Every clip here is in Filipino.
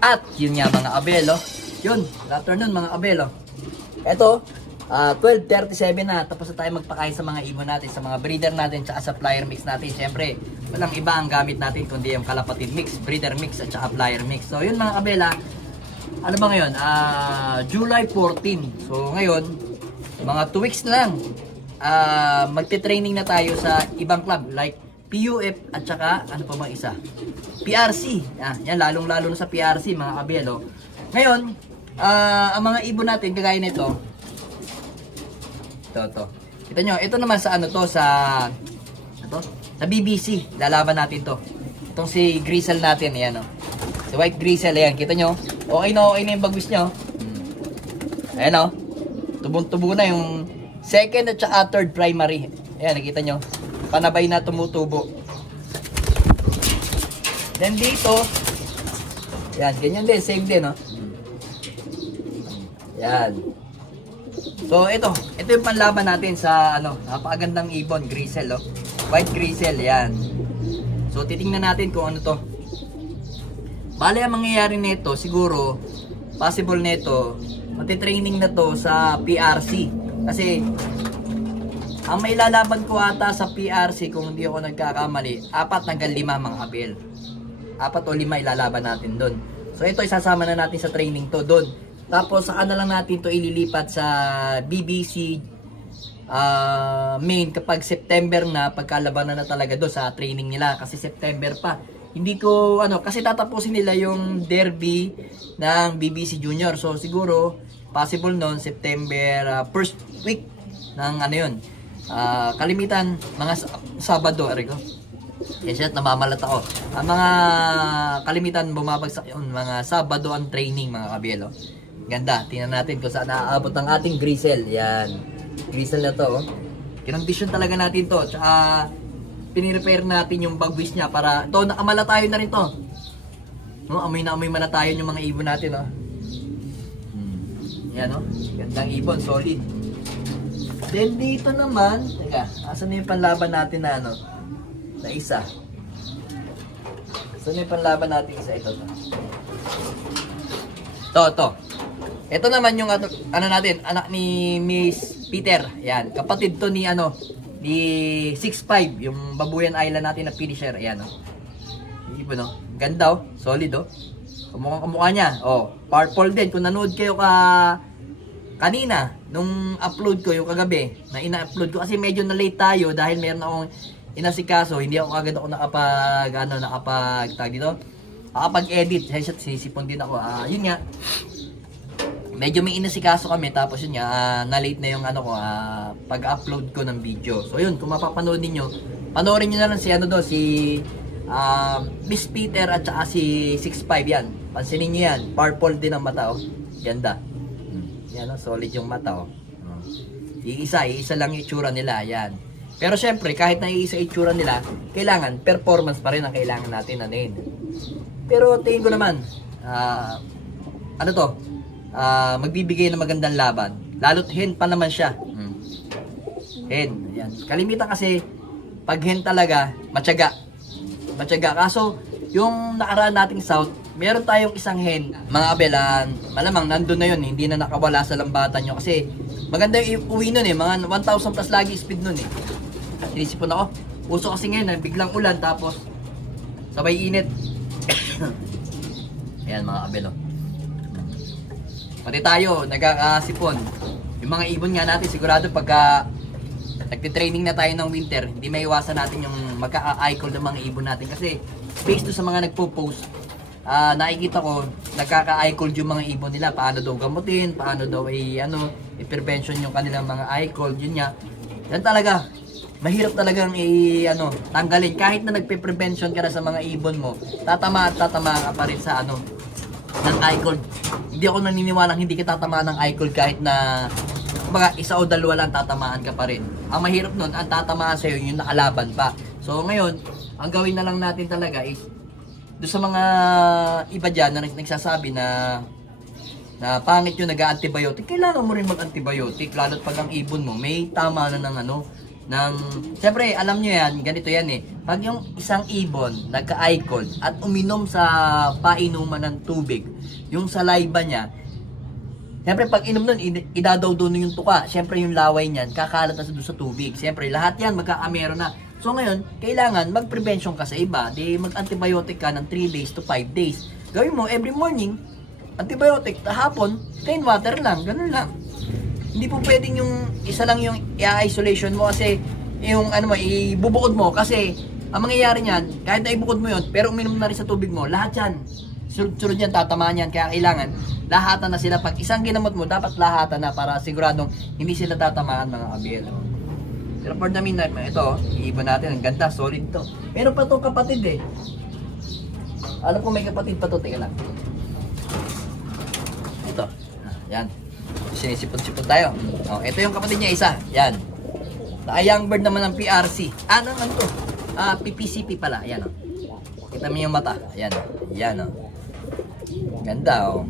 At yun nga mga abelo. Yun, good afternoon mga abelo. Ito, 12:37 na. Tapos na tayo magpakain sa mga ibon natin, sa mga breeder natin, tsaka sa flyer mix natin. Siyempre, walang iba ang gamit natin kundi yung kalapatid mix, breeder mix, at tsaka flyer mix. So yun mga kabela, ano ba ngayon? July 14. So ngayon, mga 2 weeks na lang, magte-training na tayo sa ibang club like PUF at saka ano pa bang isa? PRC. Yan lalong-lalo na sa PRC mga kabelo. Ngayon, ang mga ibon natin kagaya nito. Ito. Kita nyo, ito naman sa ano to, sa BBC. Lalaban natin to. Itong si Grizzle natin, ayan o. Si White Grizzle, ayan. Kita nyo, okay na yung bagwis nyo. Ayan o. Tubong-tubo na yung second at saka third primary. Ayan, nakita nyo. Panabay na tumutubo. Then dito, yan, ganyan din, same din, no? Yan. So, ito yung panlaban natin sa, napakagandang ibon, Grizzle, oh. White Grizzle, yan. So, titingnan natin kung ano to. Bale, ang mangyayari nito, siguro, possible nito, matitraining na to sa PRC. Kasi, ang may lalaban ko ata sa PRC, kung hindi ako nagkakamali, 4 hanggang 5 mga kapil. 4 o 5 ilalaban natin doon. So ito isasama na natin sa training to doon. Tapos saka na lang natin to ililipat sa BBC main kapag September na, pagkalabanan na talaga doon sa training nila. Kasi September pa. Hindi ko, kasi tatapusin nila yung derby ng BBC Junior. So siguro, possible noon, September first week ng yun. Kalimitan mga Sabado, Arigo. Yes, namamalat ako. Ang mga kalimitan bumabagsak yun, mga Sabado ang training mga kabielo. Ganda, tingnan natin kung saan naaabot ang ating Grizzle. Yan, Grizzle na to. Kinondisyon talaga natin to. Tsaka pinirepair natin yung bagwis niya para to, nakamalatayo na rin to. Amoy na amoy malatayon yung mga ibon natin. Yan, gandang ibon, solid. Then dito naman, teka, asan na yung panlaban natin na na isa? Asan na yung panlaban natin isa? Ito. Ito naman yung natin, anak ni Miss Peter. Yan, kapatid to ni ni 6'5", yung Babuyan Island natin na finisher. Ayan, Ibon, ganda, solid, Kamukha niya. Purple din. Kung nanood kayo kanina, nung upload ko yung kagabi, na ina-upload ko kasi medyo na late tayo dahil meron akong inasikaso, hindi ako agad ako nakapag-edit. Sisipon din ako. Yun nga, medyo may inasikaso kami, tapos yun nga, na-late na yung pag-upload ko ng video. So yun, kung mapapanood niyo, panoorin niyo na lang si si Miss Peter at saka si 6'5", yan. Pansinin niyo yan, purple din ang mata, Ganda. Yan, solid yung mata, Iisa lang yung itsura nila, yan. Pero syempre, kahit na iisa itsura nila, kailangan, performance pa rin ang kailangan natin, Pero tingin ko naman, magbibigay ng magandang laban. Lalo't hen pa naman siya. Hen, yan. Kalimitan kasi, pag hen talaga, matyaga. Kaso, yung nakaraan nating south, meron tayong isang hen, mga abelan, malamang nandun na yun, hindi na nakawala sa lambatan nyo. Kasi maganda yung uwi nun mga 1,000 plus lagi speed nun Sinisipon ako. Uso kasi ngayon, biglang ulan, tapos sabay init. Ayan mga abelo. Pati tayo, nagkakasipon. Yung mga ibon nga natin, sigurado pagka nagtitraining na tayo ng winter, hindi may iwasan natin yung magka-eye cold ng mga ibon natin. Kasi based to sa mga nagpo-post, nakikita ko, nagkaka-eye cold yung mga ibon nila. Paano daw gamutin, paano daw i-prevention yung kanilang mga eye cold. Yun nga, yan talaga, mahirap talagang tanggalin. Kahit na nagpe-prevention ka na sa mga ibon mo, tatama ka pa rin sa ng eye cold. Hindi ako naniniwalang hindi ka tatamaan ng eye cold kahit na isa o dalawa lang tatamaan ka pa rin. Ang mahirap nun, ang tatamaan sa'yo yung nakalaban pa. So ngayon, ang gawin na lang natin talaga is doon sa mga iba dyan na nagsasabi na pangit yung nag-antibiotic, kailangan mo rin mag-antibiotic, lalo't pag ang ibon mo may tama na ng ng, siyempre, alam nyo yan, ganito yan eh. Pag yung isang ibon, nagka-icon, at uminom sa painuman ng tubig, yung saliva niya, siyempre, pag inom nun, idadaw doon yung tuka. Siyempre, yung laway niyan, kakalat na doon sa tubig. Siyempre, lahat yan, magkakamero na. So, ngayon, kailangan mag-prevention ka sa iba. Di mag-antibiotic ka ng 3 days to 5 days. Gawin mo, every morning, antibiotic, hapon, plain water lang, ganun lang. Hindi po pwedeng yung isa lang yung i-isolation mo kasi yung ano mo, ibubukod mo kasi ang mangyayari niyan, kahit na ibukod mo yun, pero uminom na rin sa tubig mo, lahat yan, sunod yan, tatamaan yan, kaya kailangan, lahatan na sila. Pag isang ginamot mo, dapat lahatan na para siguradong hindi sila tatamaan mga kabil. Pero for the meantime, ito, iibon natin, ang ganda, solid to. Meron pa to kapatid eh. Alam ko may kapatid pa to, teka lang. Ito, yan. Sinisipon-sipon tayo. Oh, ito yung kapatid niya isa. Yan. Young bird naman ng PRC. Ano naman to? PPCP pala. Ayan oh. Kita mo yung mata. Ayan oh. Ayan oh. Ganda oh.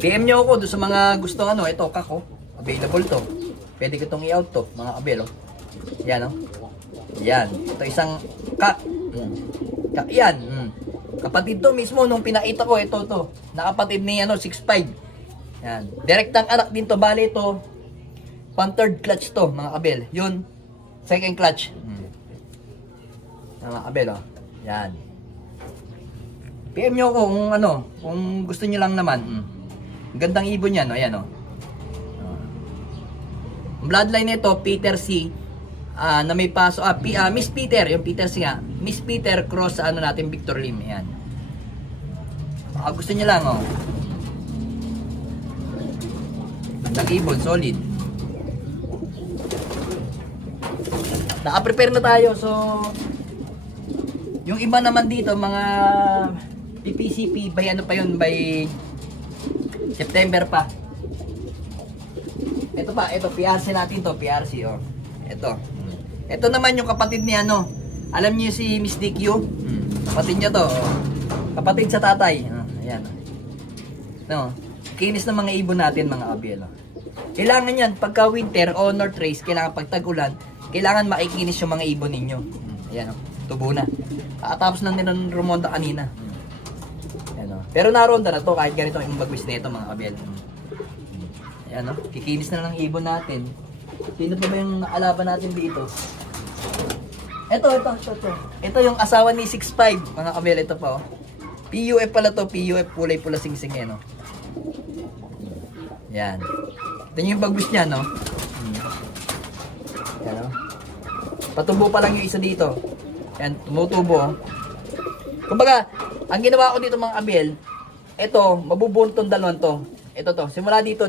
PM nyo ako doon sa mga gusto ano. Ito kako. Available to. Pwede ko itong i-out to. Mga kabelo. Ayan oh. Ayan. Ito isang kak. Yan. Kapatid to mismo nung pinakita ko. Ito to. Nakapatid ni ano 6'5". Yan. Direktang anak din to. Bali ito, third clutch to, mga kabel. Yun, second clutch. Mga kabel, oh. Yan. PM nyo ko kung ano, kung gusto nyo lang naman. Gandang ibon yan, oh. Ayan, oh. Ang bloodline nito, Peter C. Na may paso, Miss Peter, yung Peter C nga. Miss Peter cross sa ano natin, Victor Lim. Ayan. Gusto nyo lang, oh. Gandang ibon, solid. Naka-prepare na tayo. So, yung iba naman dito, mga PPCP, by ano pa yun, by September pa. Ito pa, ito, PRC natin to, PRC, oh. Ito. Ito naman yung kapatid ni ano. Alam niyo si Miss DQ? Kapatid niya to, oh. Kapatid sa tatay. Ayan. No. Kinis ng mga ibon natin, mga kabiel. Kailangan yan, pagka winter o north race, kailangan pag tag-ulan, kailangan maikinis yung mga ibon ninyo. Ayan, tubo na. Tapos na nilang rumonda kanina. Ayan, pero naronda na to kahit ganito yung bagwis nito, mga kabiel. Ayan, kikinis na lang ng ibon natin. Sino pa ba yung alaban natin dito? Ito. Ito yung asawa ni 6'5", mga kabiel. Ito pa, oh. PUF pala to, PUF, kulay pula sing-sing, eh, no? Yan. Ito yung bagwis niya, no? Yan, no? Patubo pa lang yung isa dito. Yan, tumutubo, oh. Kumbaga, ang ginawa ko dito, mga kabiel, ito, mabubuo tong dalawang to. Ito to, simula dito.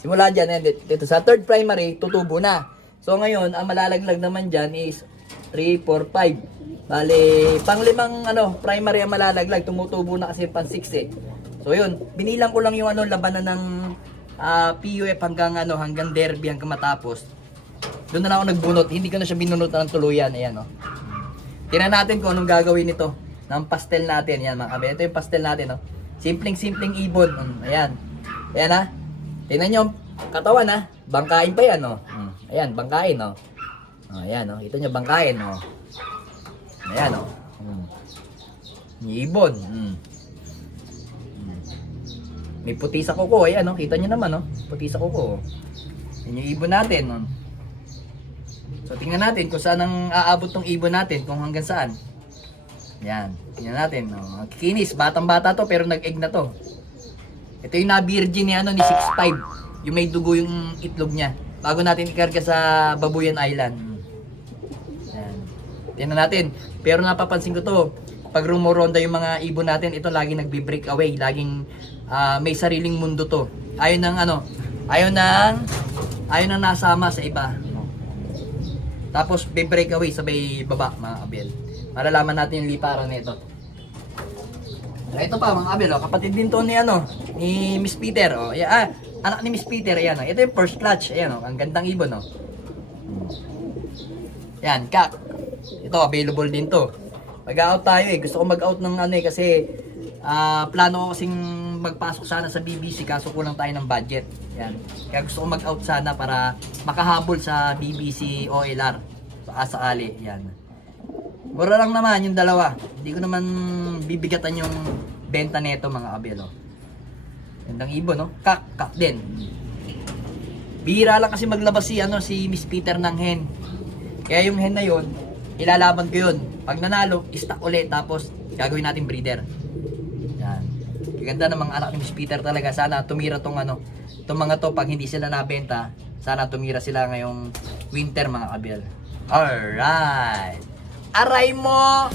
Simula dyan, yan, dito. Sa third primary, tutubo na. So, ngayon, ang malalaglag naman dyan is 3, 4, 5. Bale, pang limang primary ang malalaglag, tumutubo na kasi pang 6 eh. So yun, binilang ko lang yung labanan ng PUF hanggang derby hanggang matapos. Doon na lang ako nagbunot, hindi ko na siya binunot ng tuluyan. Ayan, oh. Tingnan natin kung anong gagawin nito ng pastel natin. Yan, mga kabe. Ito yung pastel natin, oh. Simpleng ibon. Ayan. Ayan, ha. Tingnan nyo, katawan, ha. Bangkain pa yan, oh. Ayan, bangkain, oh. Ayan, oh. Ito nyo, bangkain, oh. Ayan, oh. Ibon. May puti sa kuko, ayan, no? Kita nyo naman, no? Puti sa kuko. Yan yung ibon natin, no? So, tingnan natin kung saan ang aabot tong ibon natin, kung hanggang saan. Yan, tingnan natin, no? Kikinis, batang-bata to, pero nag-egg na to. Ito yung na-virgin ni 6'5". Yung may dugo yung itlog niya. Bago natin ikarga sa Babuyan Island. Yan. Tingnan natin. Pero napapansin ko to, pag rumoronda yung mga ibon natin, ito laging nagbi-break away, laging may sariling mundo to. Ayaw nang nasama sa iba. Tapos be-break away sabay baba, mga kabel. Malalaman natin yung liparan nito. Ito pa, mga kabel, oh, kapatid din to ni ni Miss Peter, oh. Anak ni Miss Peter, ayan, oh. Ito yung first clutch, ayan, oh. Ang gandang ibon, oh. Yan, kak. Ito available din to. Mag-out tayo eh. Gusto ko mag-out ng kasi Plano ko kasing magpasok sana sa BBC kaso kulang tayo ng budget. Yan. Kaya gusto ko mag-out sana para makahabol sa BBC OLR. Sakali. Yan. Mura lang naman yung dalawa. Hindi ko naman bibigatan yung benta nito mga kabel. Oh. Gandang ibon, no? Kak din. Bihira lang kasi maglabas si Miss Peter ng hen. Kaya yung hen na yon, ilalaban ko yun. Pag nanalo, stock ulit tapos gagawin natin breeder. Yan. Ganda ng mga anak ni Miss Peter talaga. Sana tumira tong mga to pag hindi sila nabenta. Sana tumira sila ngayong winter mga kabel. Alright. Aray mo!